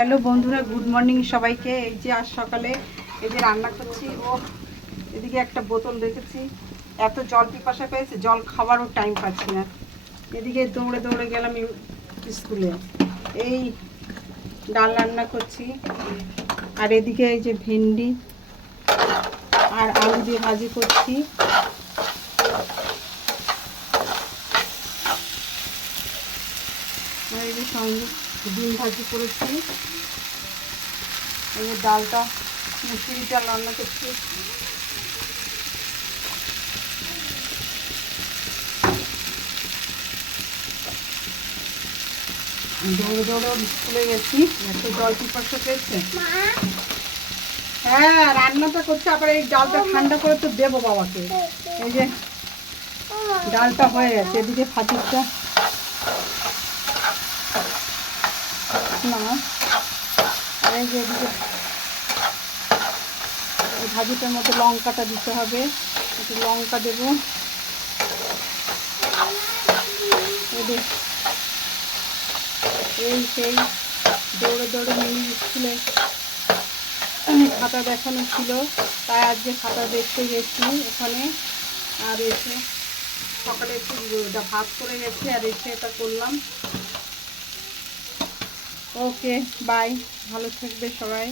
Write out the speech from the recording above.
Hello বন্ধুরা, good morning সবাইকে। এই যে আজ সকালে এই যে রান্না করছি। ও এদিকে একটা বোতল রেখেছি, এত জল পিপাসা পেয়েছে, জল খাওয়ারও টাইম পাচ্ছি না। এদিকে দৌড়ে দৌড়ে গেলাম স্কুলে। এই ডাল রান্না করছি, আর এদিকে এই যে ভেন্ডি আর আলু দিয়ে ভাজি করছি। আর এই যে সঙ্গে ডিম ভাজি করেছি। এই যে ডালটা মুসুরি ডাল রান্না করছি। দৌড়ে দৌড়ে স্কুলে গেছি, এত জল পিপাসা পেয়েছে। হ্যাঁ, রান্নাটা করছে, আবার এই ডালটা ঠান্ডা করে তো দেবো বাবাকে। এই যে ডালটা হয়ে গেছে, এদিকে ভাজিটা না, আর এই যে এদিকে এই ভাজিটার মধ্যে লঙ্কাটা দিতে হবে, একটু লঙ্কা দেবো। এই সেই দৌড়ে দৌড়ে মিনি স্কুলে খাতা দেখানো ছিল, তাই আজকে খাতা দেখতে গেছি ওখানে। আর এসে সকালে একটু ভাত করে গেছি, আর এসে এটা করলাম। ওকে, বাই, ভালো থাকবে সবাই।